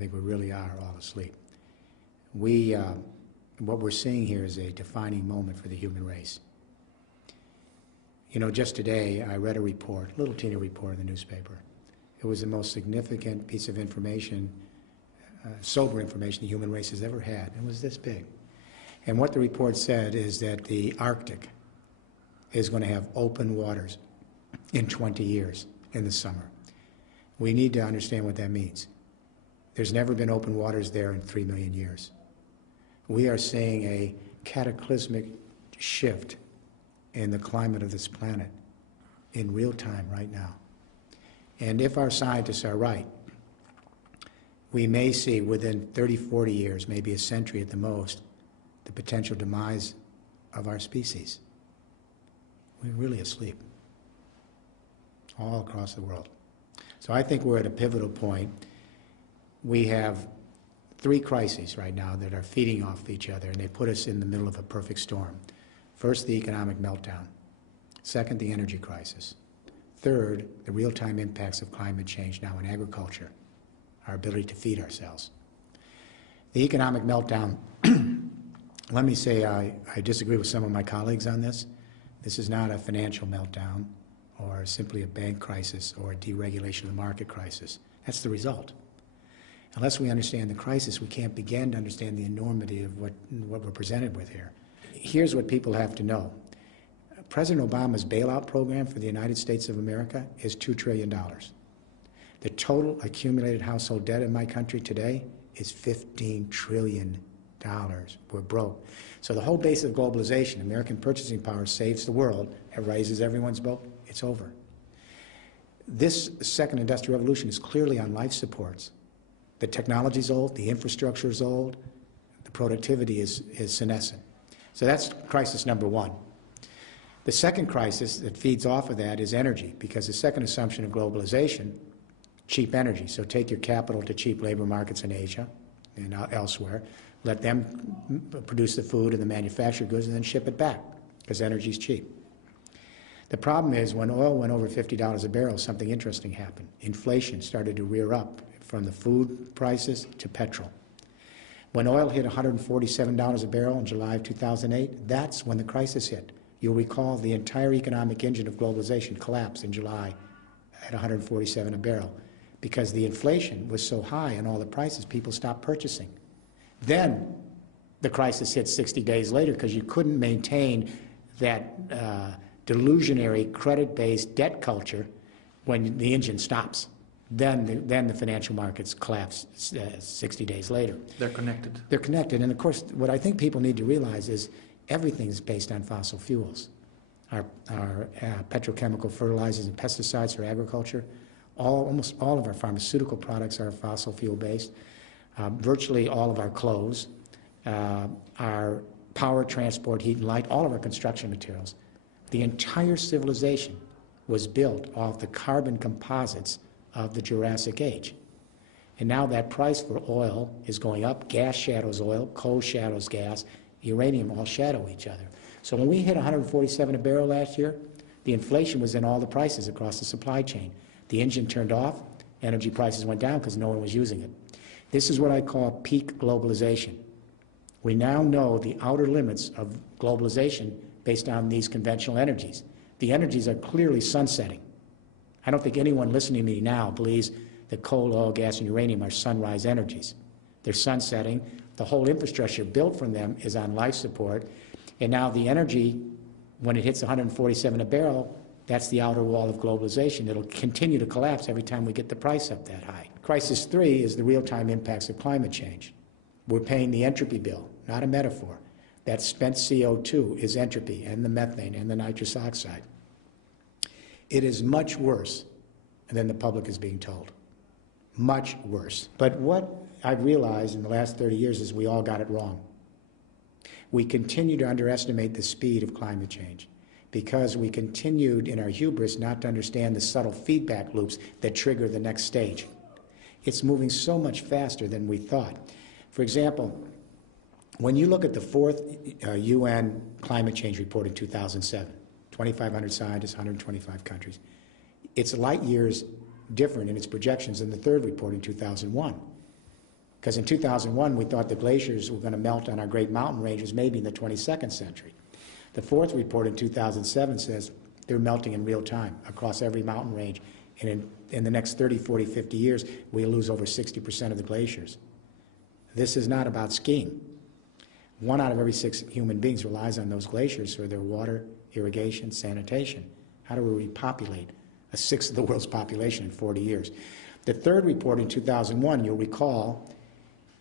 think we really are all asleep. What we're seeing here is a defining moment for the human race. You know, just today I read a report, a little teeny report in the newspaper. It was the most significant piece of information, sober information the human race has ever had. It was this big. And what the report said is that the Arctic is going to have open waters in 20 years in the summer. We need to understand what that means. There's never been open waters there in 3 million years. We are seeing a cataclysmic shift in the climate of this planet in real time right now. And if our scientists are right, we may see within 30, 40 years, maybe a century at the most, the potential demise of our species. We're really asleep all across the world. So I think we're at a pivotal point. We have 3 crises right now that are feeding off each other, and they put us in the middle of a perfect storm. First, the economic meltdown. Second, the energy crisis. Third, the real-time impacts of climate change now in agriculture, our ability to feed ourselves. The economic meltdown, let me say I disagree with some of my colleagues on this. This is not a financial meltdown or simply a bank crisis or a deregulation of the market crisis. That's the result. Unless we understand the crisis, we can't begin to understand the enormity of what we're presented with here. Here's what people have to know. President Obama's bailout program for the United States of America is $2 trillion. The total accumulated household debt in my country today is $15 trillion. We're broke. So the whole base of globalization, American purchasing power saves the world, it raises everyone's boat, it's over. This second industrial revolution is clearly on life supports. The technology's old, the infrastructure is old, the productivity is senescent. So that's crisis number 1. The second crisis that feeds off of that is energy, because the second assumption of globalization, cheap energy. So take your capital to cheap labor markets in Asia and elsewhere, let them produce the food and the manufactured goods and then ship it back, because energy's cheap. The problem is when oil went over $50 a barrel, something interesting happened. Inflation started to rear up from the food prices to petrol. When oil hit $147 a barrel in July of 2008, that's when the crisis hit. You'll recall the entire economic engine of globalization collapsed in July at $147 a barrel because the inflation was so high on all the prices, people stopped purchasing. Then the crisis hit 60 days later because you couldn't maintain that delusionary credit-based debt culture when the engine stops. Then the financial markets collapse 60 days later. They're connected. They're connected. And of course, what I think people need to realize is everything is based on fossil fuels. Our petrochemical fertilizers and pesticides for agriculture, almost all of our pharmaceutical products are fossil fuel based. Virtually all of our clothes, our power, transport, heat and light, all of our construction materials. The entire civilization was built off the carbon composites of the Jurassic Age. And now that price for oil is going up. Gas shadows oil, coal shadows gas, uranium all shadow each other. So when we hit 147 a barrel last year, the inflation was in all the prices across the supply chain. The engine turned off, energy prices went down because no one was using it. This is what I call peak globalization. We now know the outer limits of globalization based on these conventional energies. The energies are clearly sunsetting. I don't think anyone listening to me now believes that coal, oil, gas, and uranium are sunrise energies. They're sunsetting. The whole infrastructure built from them is on life support. And now the energy, when it hits 147 a barrel, that's the outer wall of globalization. It'll continue to collapse every time we get the price up that high. Crisis 3 is the real-time impacts of climate change. We're paying the entropy bill, not a metaphor. That spent CO2 is entropy, and the methane, and the nitrous oxide. It is much worse than the public is being told. Much worse. But what I've realized in the last 30 years is we all got it wrong. We continue to underestimate the speed of climate change because we continued in our hubris not to understand the subtle feedback loops that trigger the next stage. It's moving so much faster than we thought. For example, when you look at the 4th UN climate change report in 2007, 2,500 scientists, 125 countries, it's light years different in its projections than the 3rd report in 2001. Because in 2001, we thought the glaciers were going to melt on our great mountain ranges maybe in the 22nd century. The fourth report in 2007 says they're melting in real time across every mountain range. And in the next 30, 40, 50 years, we'll lose over 60% of the glaciers. This is not about skiing. 1 out of every 6 human beings relies on those glaciers for their water, irrigation, sanitation. How do we repopulate a sixth of the world's population in 40 years? The third report in 2001, you'll recall,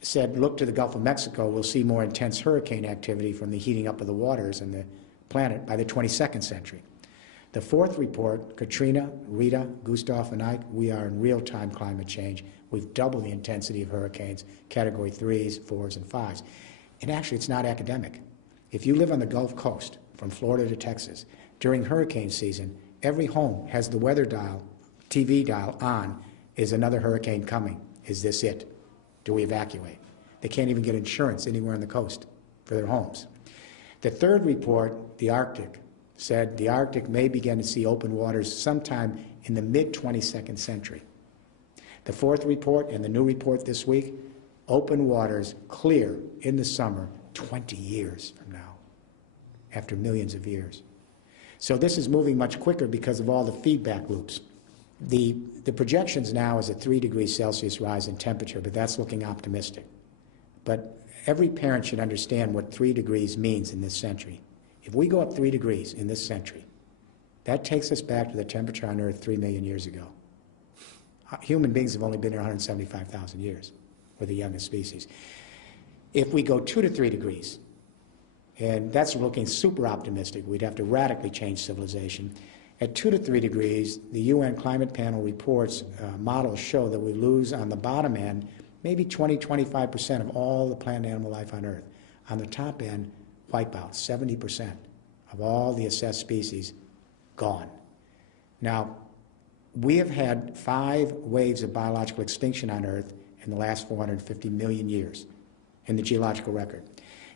said, look to the Gulf of Mexico, we'll see more intense hurricane activity from the heating up of the waters and the planet by the 22nd century. The fourth report, Katrina, Rita, Gustav, and Ike, we are in real-time climate change. We've doubled the intensity of hurricanes, category 3s, 4s, and 5s. And actually, it's not academic. If you live on the Gulf Coast, from Florida to Texas, during hurricane season, every home has the weather dial, TV dial on. Is another hurricane coming? Is this it? Do we evacuate? They can't even get insurance anywhere on the coast for their homes. The third report, the Arctic, said the Arctic may begin to see open waters sometime in the mid-22nd century. The fourth report and the new report this week, open waters clear in the summer 20 years from now, after millions of years. So this is moving much quicker because of all the feedback loops. The projections now is a 3 degrees Celsius rise in temperature, but that's looking optimistic. But every parent should understand what 3 degrees means in this century. If we go up 3 degrees in this century, that takes us back to the temperature on Earth 3 million years ago. Human beings have only been here 175,000 years. We're the youngest species. If we go 2 to 3 degrees, and that's looking super optimistic, we'd have to radically change civilization. At 2 to 3 degrees, the UN Climate Panel reports, models show that we lose on the bottom end maybe 20, 25% of all the plant and animal life on Earth. On the top end, wipeout, 70% of all the assessed species gone. Now, we have had 5 waves of biological extinction on Earth in the last 450 million years in the geological record.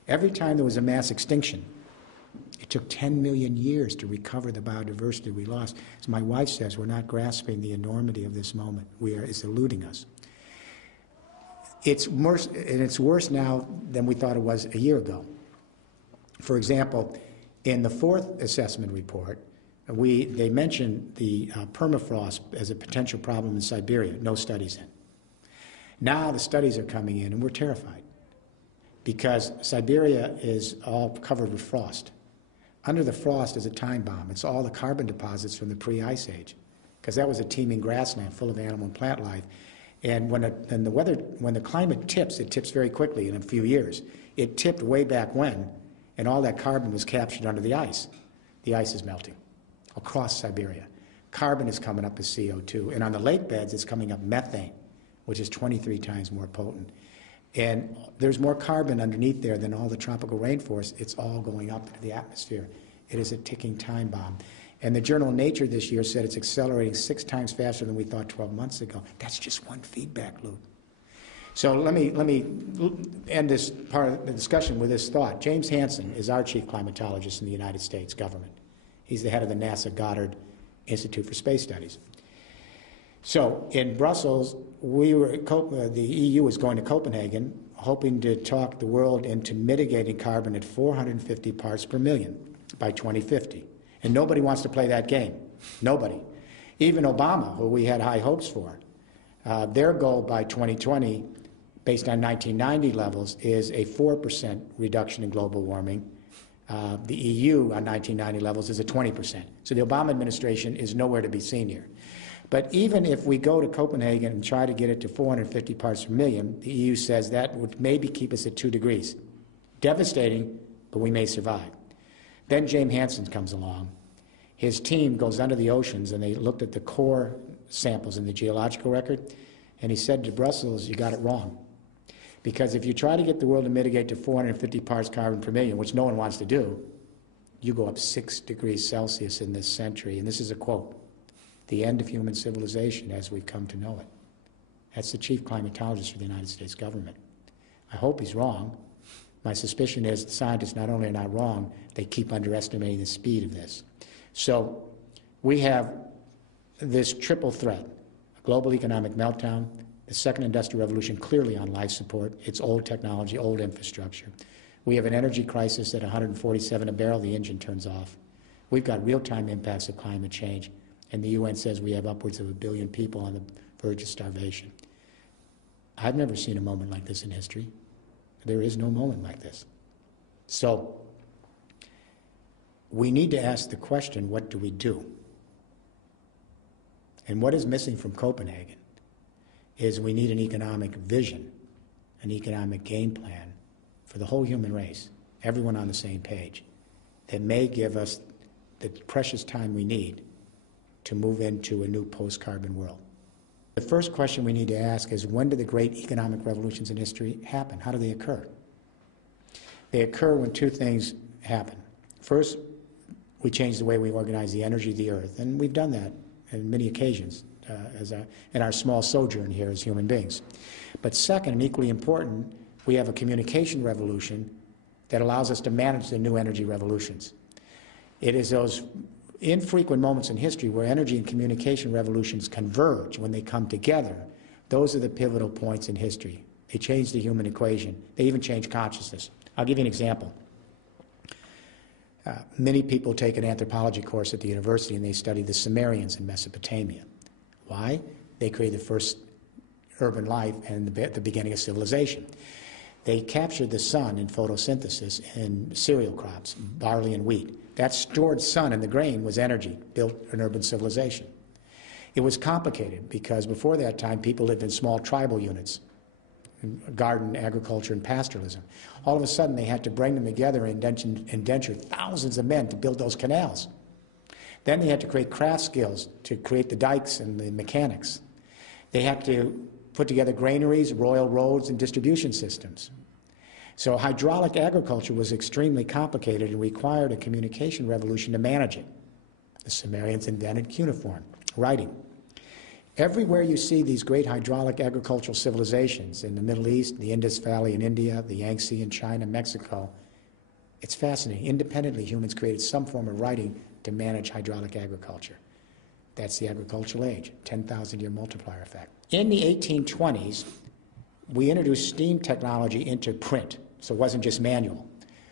Every time there was a mass extinction, it took 10 million years to recover the biodiversity we lost. As my wife says, we're not grasping the enormity of this moment. It's eluding us. It's worse, and it's worse now than we thought it was a year ago. For example, in the fourth assessment report, they mentioned the permafrost as a potential problem in Siberia. No studies in. Now the studies are coming in, and we're terrified because Siberia is all covered with frost. Under the frost is a time bomb. It's all the carbon deposits from the pre-ice age, because that was a teeming grassland full of animal and plant life. And when the climate tips, it tips very quickly in a few years. It tipped way back when, and all that carbon was captured under the ice. The ice is melting across Siberia. Carbon is coming up as CO2, and on the lake beds, it's coming up methane, which is 23 times more potent. And there's more carbon underneath there than all the tropical rainforest. It's all going up into the atmosphere. It is a ticking time bomb. And the journal Nature this year said it's accelerating 6 times faster than we thought 12 months ago. That's just one feedback loop. So let me end this part of the discussion with this thought. James Hansen is our chief climatologist in the United States government. He's the head of the NASA Goddard Institute for Space Studies. So in Brussels, the EU was going to Copenhagen, hoping to talk the world into mitigating carbon at 450 parts per million by 2050. And nobody wants to play that game. Nobody. Even Obama, who we had high hopes for, their goal by 2020, based on 1990 levels, is a 4% reduction in global warming. The EU on 1990 levels is a 20%. So the Obama administration is nowhere to be seen here. But even if we go to Copenhagen and try to get it to 450 parts per million, the EU says that would maybe keep us at 2 degrees. Devastating, but we may survive. Then James Hansen comes along. His team goes under the oceans, and they looked at the core samples in the geological record, and he said to Brussels, you got it wrong. Because if you try to get the world to mitigate to 450 parts carbon per million, which no one wants to do, you go up 6 degrees Celsius in this century. And this is a quote, the end of human civilization as we've come to know it. That's the chief climatologist for the United States government. I hope he's wrong. My suspicion is the scientists not only are not wrong, they keep underestimating the speed of this. So we have this triple threat, a global economic meltdown, The second industrial revolution clearly on life support. It's old technology, old infrastructure. We have an energy crisis at 147 a barrel, the engine turns off. We've got real-time impacts of climate change, and the UN says we have upwards of 1 billion people on the verge of starvation. I've never seen a moment like this in history. There is no moment like this. So we need to ask the question, what do we do? And what is missing from Copenhagen is we need an economic vision, an economic game plan for the whole human race, everyone on the same page, that may give us the precious time we need to move into a new post-carbon world. The first question we need to ask is, when do the great economic revolutions in history happen? How do they occur? They occur when two things happen. First, we change the way we organize the energy of the earth, and we've done that on many occasions in our small sojourn here as human beings. But second, and equally important, we have a communication revolution that allows us to manage the new energy revolutions. It is those infrequent moments in history where energy and communication revolutions converge. When they come together, those are the pivotal points in history. They change the human equation. They even change consciousness. I'll give you an example. Many people take an anthropology course at the university and they study the Sumerians in Mesopotamia. Why? They created the first urban life and the beginning of civilization. They captured the sun in photosynthesis in cereal crops, barley and wheat. That stored sun in the grain was energy, built an urban civilization. It was complicated because before that time people lived in small tribal units, garden, agriculture, and pastoralism. All of a sudden they had to bring them together and indenture thousands of men to build those canals. Then they had to create craft skills to create the dikes and the mechanics. They had to put together granaries, royal roads, and distribution systems. So hydraulic agriculture was extremely complicated and required a communication revolution to manage it. The Sumerians invented cuneiform, writing. Everywhere you see these great hydraulic agricultural civilizations in the Middle East, the Indus Valley in India, the Yangtze in China, Mexico, it's fascinating. Independently, humans created some form of writing to manage hydraulic agriculture. That's the agricultural age, 10,000-year multiplier effect. In the 1820s, we introduced steam technology into print, so it wasn't just manual.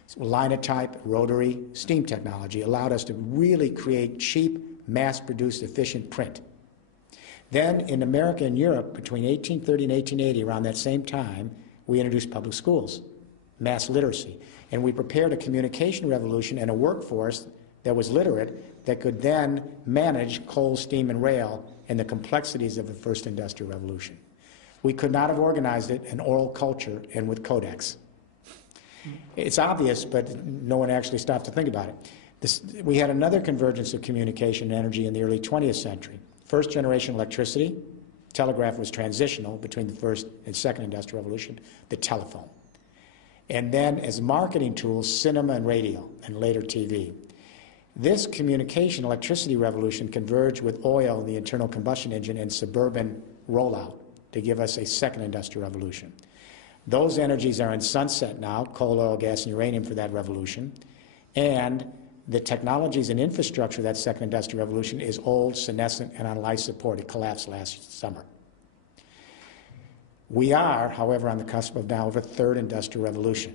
So linotype, rotary, steam technology allowed us to really create cheap, mass-produced, efficient print. Then in America and Europe, between 1830 and 1880, around that same time, we introduced public schools, mass literacy, and we prepared a communication revolution and a workforce that was literate that could then manage coal, steam, and rail and the complexities of the first industrial revolution. We could not have organized it in oral culture and with codex. It's obvious, but no one actually stopped to think about it. We had another convergence of communication and energy in the early 20th century. First generation electricity, telegraph was transitional between the first and second industrial revolution, the telephone. And then as marketing tools, cinema and radio, and later TV. This communication electricity revolution converged with oil, the internal combustion engine, and suburban rollout to give us a second industrial revolution. Those energies are in sunset now, coal, oil, gas, and uranium for that revolution. And the technologies and infrastructure of that second industrial revolution is old, senescent, and on life support. It collapsed last summer. We are, however, on the cusp of now of a third industrial revolution.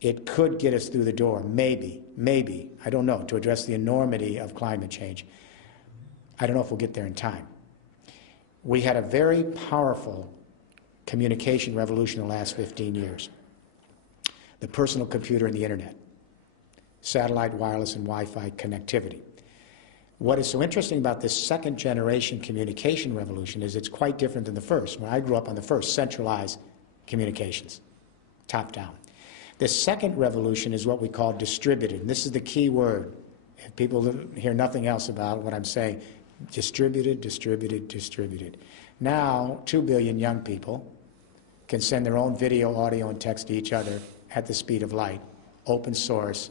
It could get us through the door, maybe, I don't know, to address the enormity of climate change. I don't know if we'll get there in time. We had a very powerful communication revolution in the last 15 years. The personal computer and the internet. Satellite, wireless, and Wi-Fi connectivity. What is so interesting about this second generation communication revolution is it's quite different than the first. When I grew up on the first, centralized communications, top down. The second revolution is what we call distributed, and this is the key word. If people hear nothing else about what I'm saying, distributed, distributed, distributed. Now, 2 billion young people can send their own video, audio, and text to each other at the speed of light, open source,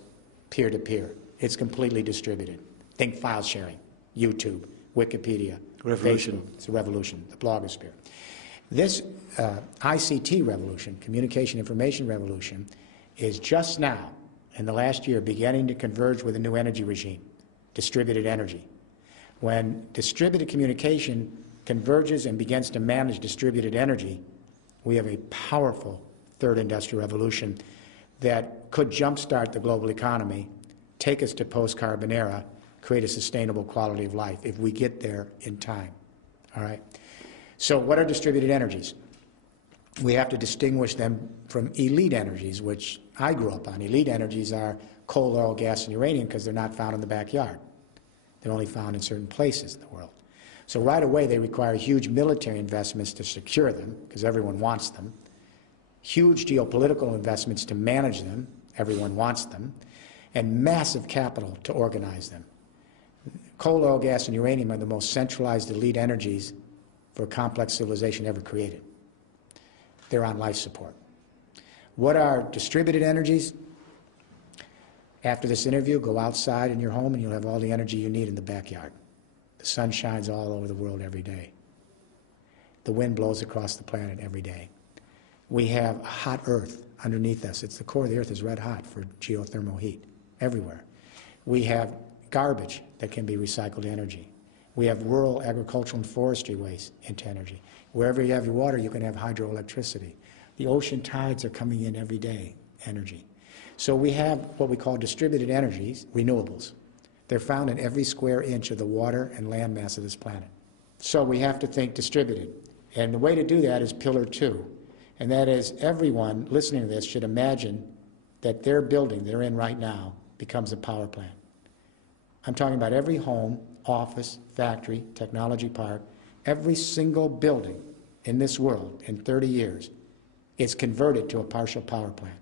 peer-to-peer. It's completely distributed. Think file sharing, YouTube, Wikipedia, Revolution. Facebook. It's a revolution, the blogosphere. This ICT revolution, communication information revolution, is just now, in the last year, beginning to converge with a new energy regime, distributed energy. When distributed communication converges and begins to manage distributed energy, we have a powerful third industrial revolution that could jumpstart the global economy, take us to post-carbon era, create a sustainable quality of life if we get there in time. All right? So what are distributed energies? We have to distinguish them from elite energies, which I grew up on. Elite energies are coal, oil, gas, and uranium because they're not found in the backyard. They're only found in certain places in the world. So right away they require huge military investments to secure them because everyone wants them, huge geopolitical investments to manage them, everyone wants them, and massive capital to organize them. Coal, oil, gas, and uranium are the most centralized elite energies for a complex civilization ever created. They're on life support. What are distributed energies? After this interview, go outside in your home and you'll have all the energy you need in the backyard. The sun shines all over the world every day. The wind blows across the planet every day. We have a hot Earth underneath us. It's the core of the Earth is red hot for geothermal heat everywhere. We have garbage that can be recycled energy. We have rural agricultural and forestry waste into energy. Wherever you have your water, you can have hydroelectricity. The ocean tides are coming in every day, energy. So we have what we call distributed energies, renewables. They're found in every square inch of the water and land mass of this planet. So we have to think distributed. And the way to do that is pillar 2. And that is everyone listening to this should imagine that their building they're in right now becomes a power plant. I'm talking about every home, office, factory, technology park, every single building in this world in 30 years is converted to a partial power plant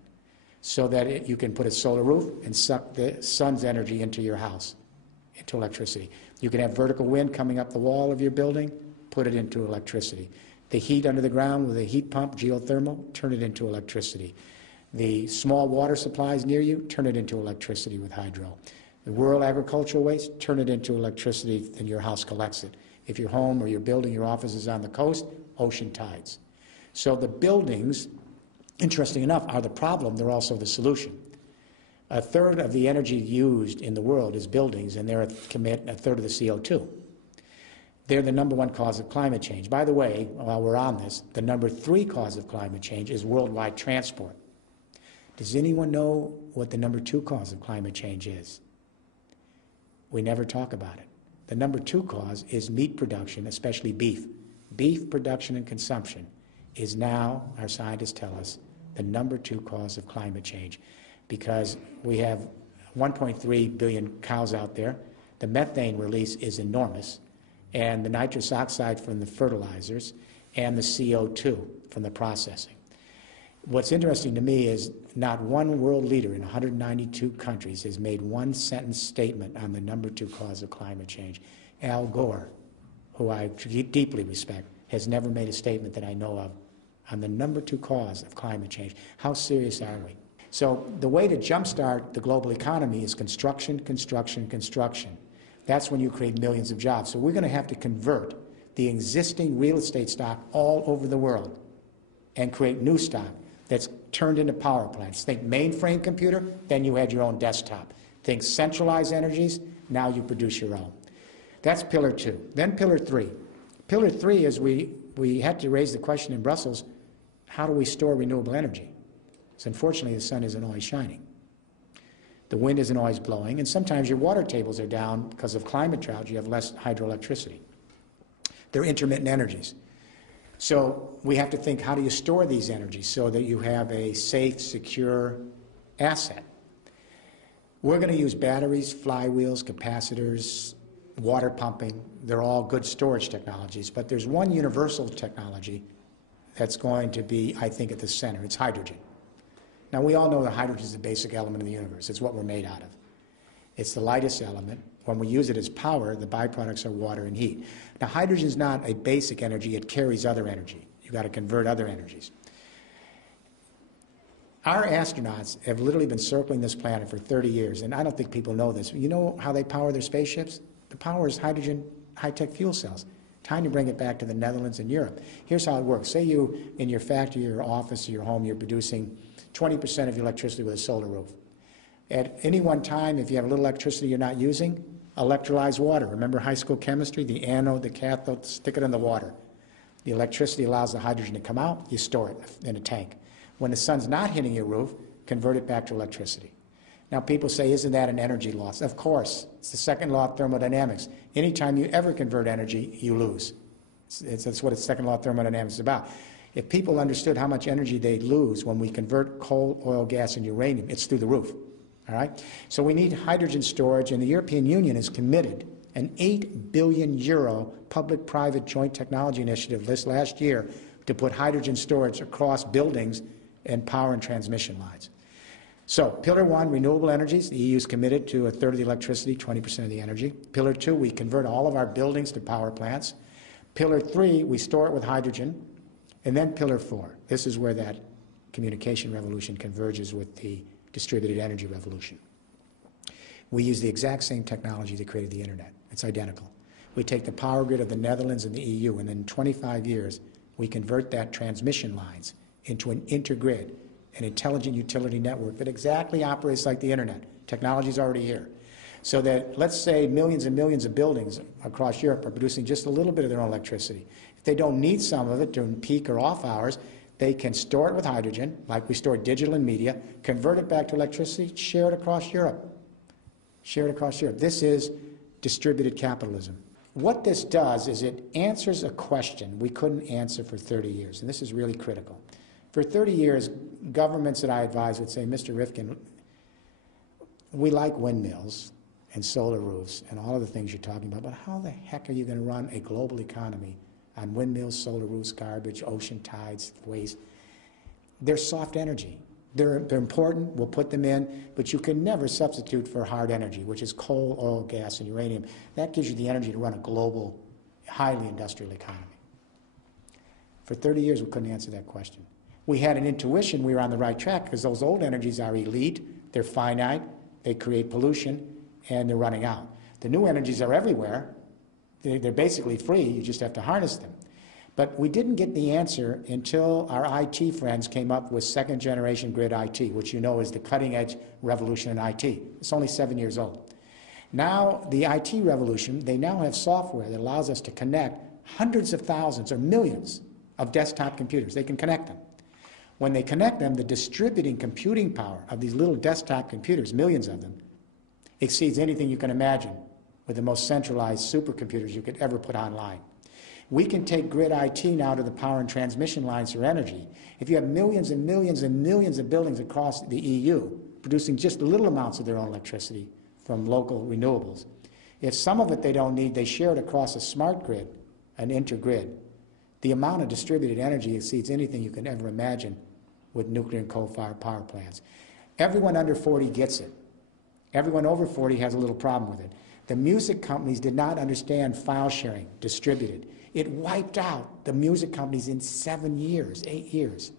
so that you can put a solar roof and suck the sun's energy into your house, into electricity. You can have vertical wind coming up the wall of your building, put it into electricity. The heat under the ground with a heat pump, geothermal, turn it into electricity. The small water supplies near you, turn it into electricity with hydro. The rural agricultural waste, turn it into electricity and your house collects it. If your home or your building, your office is on the coast, ocean tides. So the buildings, interesting enough, are the problem, they're also the solution. A third of the energy used in the world is buildings, and they commit a third of the CO2. They're the #1 cause of climate change. By the way, while we're on this, the #3 cause of climate change is worldwide transport. Does anyone know what the #2 cause of climate change is? We never talk about it. The #2 cause is meat production, especially beef. Beef production and consumption is now, our scientists tell us, the #2 cause of climate change because we have 1.3 billion cows out there. The methane release is enormous, and the nitrous oxide from the fertilizers and the CO2 from the processing. What's interesting to me is not one world leader in 192 countries has made one sentence statement on the #2 cause of climate change. Al Gore, who I deeply respect, has never made a statement that I know of on the #2 cause of climate change. How serious are we? So the way to jumpstart the global economy is construction, construction, construction. That's when you create millions of jobs. So we're going to have to convert the existing real estate stock all over the world and create new stock that's turned into power plants. Think mainframe computer, then you had your own desktop. Think centralized energies, now you produce your own. That's pillar 2. Then pillar 3. Pillar 3 is we had to raise the question in Brussels, how do we store renewable energy? So unfortunately the sun isn't always shining. The wind isn't always blowing, and sometimes your water tables are down because of climate drought, you have less hydroelectricity. They're intermittent energies. So we have to think, how do you store these energies so that you have a safe, secure asset? We're going to use batteries, flywheels, capacitors, water pumping. They're all good storage technologies, but there's one universal technology that's going to be, I think, at the center. It's hydrogen. Now, we all know that hydrogen is the basic element of the universe. It's what we're made out of. It's the lightest element. When we use it as power, the byproducts are water and heat. Now, hydrogen is not a basic energy. It carries other energy. You've got to convert other energies. Our astronauts have literally been circling this planet for 30 years, and I don't think people know this. You know how they power their spaceships? The power is hydrogen, high-tech fuel cells. Time to bring it back to the Netherlands and Europe. Here's how it works. Say you, in your factory, your office, or your home, you're producing 20% of your electricity with a solar roof. At any one time, if you have a little electricity you're not using, Electrolyzed water. Remember high school chemistry? The anode, the cathode, stick it in the water. The electricity allows the hydrogen to come out, you store it in a tank. When the sun's not hitting your roof, convert it back to electricity. Now people say, isn't that an energy loss? Of course, it's the second law of thermodynamics. Anytime you ever convert energy, you lose. That's what the second law of thermodynamics is about. If people understood how much energy they lose when we convert coal, oil, gas, and uranium, it's through the roof. All right? So we need hydrogen storage, and the European Union is committed an €8 billion public-private joint technology initiative this last year to put hydrogen storage across buildings and power and transmission lines. So, Pillar 1, renewable energies. The EU is committed to a third of the electricity, 20% of the energy. Pillar 2, we convert all of our buildings to power plants. Pillar 3, we store it with hydrogen. And then Pillar 4, this is where that communication revolution converges with the distributed energy revolution. We use the exact same technology that created the internet. It's identical. We take the power grid of the Netherlands and the EU, and in 25 years, we convert that transmission lines into an intergrid, an intelligent utility network that exactly operates like the internet. Technology is already here. So that, let's say, millions and millions of buildings across Europe are producing just a little bit of their own electricity. If they don't need some of it during peak or off hours, they can store it with hydrogen, like we store digital and media, convert it back to electricity, share it across Europe. Share it across Europe. This is distributed capitalism. What this does is it answers a question we couldn't answer for 30 years, and this is really critical. For 30 years, governments that I advise would say, Mr. Rifkin, we like windmills and solar roofs and all of the things you're talking about, but how the heck are you going to run a global economy on windmills, solar roofs, garbage, ocean tides, waste? They're soft energy. They're important, we'll put them in, but you can never substitute for hard energy, which is coal, oil, gas, and uranium. That gives you the energy to run a global, highly industrial economy. For 30 years, we couldn't answer that question. We had an intuition we were on the right track because those old energies are elite, they're finite, they create pollution, and they're running out. The new energies are everywhere. They're basically free, you just have to harness them. But we didn't get the answer until our IT friends came up with second-generation grid IT, which you know is the cutting-edge revolution in IT. It's only 7 years old. Now, the IT revolution, they now have software that allows us to connect hundreds of thousands or millions of desktop computers. They can connect them. When they connect them, the distributing computing power of these little desktop computers, millions of them, exceeds anything you can imagine with the most centralized supercomputers you could ever put online. We can take grid IT now to the power and transmission lines for energy. If you have millions and millions and millions of buildings across the EU producing just little amounts of their own electricity from local renewables, if some of it they don't need, they share it across a smart grid, an intergrid. The amount of distributed energy exceeds anything you can ever imagine with nuclear and coal-fired power plants. Everyone under 40 gets it. Everyone over 40 has a little problem with it. The music companies did not understand file sharing, distributed. It wiped out the music companies in 7 years, 8 years.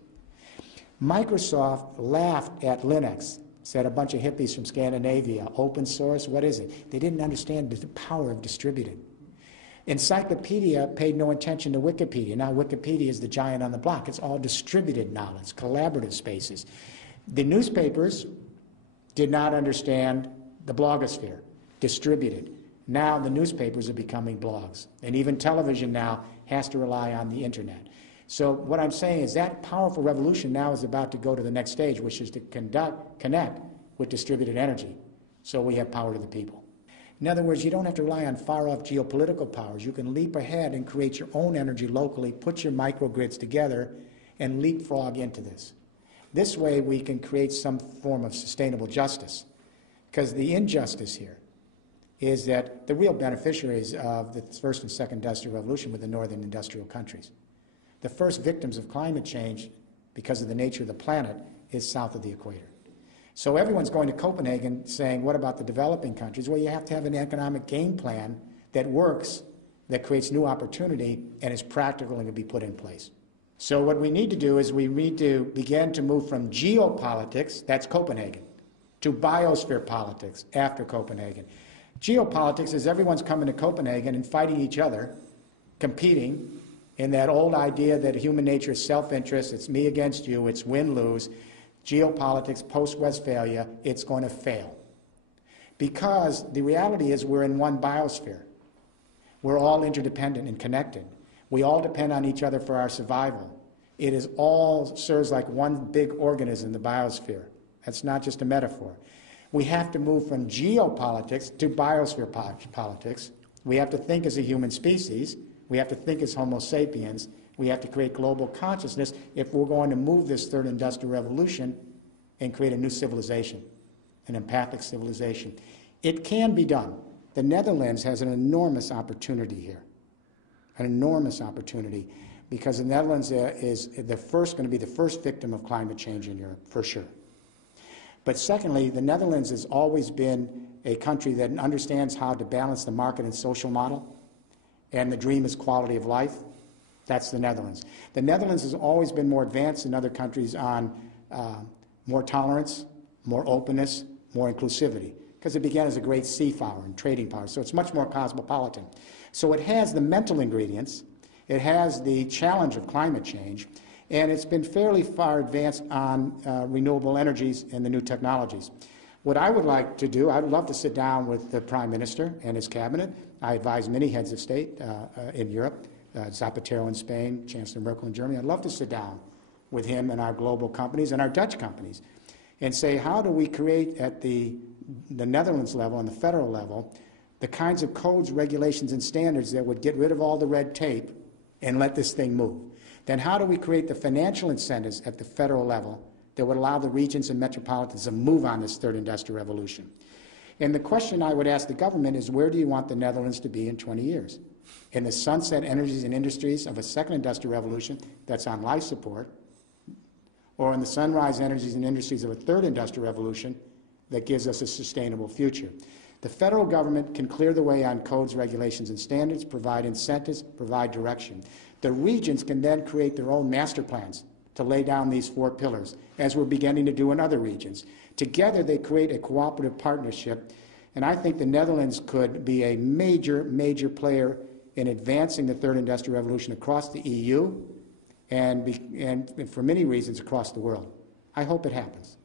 Microsoft laughed at Linux, said a bunch of hippies from Scandinavia, open source, what is it? They didn't understand the power of distributed. Encyclopedia paid no attention to Wikipedia. Now Wikipedia is the giant on the block. It's all distributed knowledge, collaborative spaces. The newspapers did not understand the blogosphere, distributed. Now the newspapers are becoming blogs, and even television now has to rely on the internet. So what I'm saying is that powerful revolution now is about to go to the next stage, which is to connect with distributed energy, so we have power to the people. In other words, you don't have to rely on far-off geopolitical powers. You can leap ahead and create your own energy locally, put your microgrids together, and leapfrog into this. This way we can create some form of sustainable justice, because the injustice here is that the real beneficiaries of the first and second industrial revolution were the northern industrial countries. The first victims of climate change, because of the nature of the planet, is south of the equator. So everyone's going to Copenhagen saying, what about the developing countries? Well, you have to have an economic game plan that works, that creates new opportunity, and is practical and can be put in place. So what we need to do is we need to begin to move from geopolitics, that's Copenhagen, to biosphere politics after Copenhagen. Geopolitics is everyone's coming to Copenhagen and fighting each other, competing in that old idea that human nature is self-interest, it's me against you, it's win-lose. Geopolitics, post-Westphalia, it's going to fail. because the reality is we're in one biosphere. We're all interdependent and connected. We all depend on each other for our survival. It is all serves like one big organism, the biosphere. That's not just a metaphor. We have to move from geopolitics to biosphere politics. We have to think as a human species. We have to think as Homo sapiens. We have to create global consciousness if we're going to move this third industrial revolution and create a new civilization, an empathic civilization. It can be done. The Netherlands has an enormous opportunity here, an enormous opportunity, because the Netherlands is going to be the first victim of climate change in Europe, for sure. But secondly, the Netherlands has always been a country that understands how to balance the market and social model, and the dream is quality of life. That's the Netherlands. The Netherlands has always been more advanced than other countries on more tolerance, more openness, more inclusivity, because it began as a great sea power and trading power, so it's much more cosmopolitan. So it has the mental ingredients, it has the challenge of climate change, and it's been fairly far advanced on renewable energies and the new technologies. What I would like to do, I would love to sit down with the Prime Minister and his cabinet. I advise many heads of state in Europe, Zapatero in Spain, Chancellor Merkel in Germany. I'd love to sit down with him and our global companies and our Dutch companies and say, how do we create at the Netherlands level and the federal level the kinds of codes, regulations, and standards that would get rid of all the red tape and let this thing move? Then how do we create the financial incentives at the federal level that would allow the regions and metropolitans to move on this third industrial revolution? And the question I would ask the government is, where do you want the Netherlands to be in 20 years? In the sunset energies and industries of a second industrial revolution that's on life support, or in the sunrise energies and industries of a third industrial revolution that gives us a sustainable future? The federal government can clear the way on codes, regulations, and standards, provide incentives, provide direction. The regions can then create their own master plans to lay down these 4 pillars, as we're beginning to do in other regions. Together, they create a cooperative partnership, and I think the Netherlands could be a major, major player in advancing the third industrial revolution across the EU and for many reasons across the world. I hope it happens.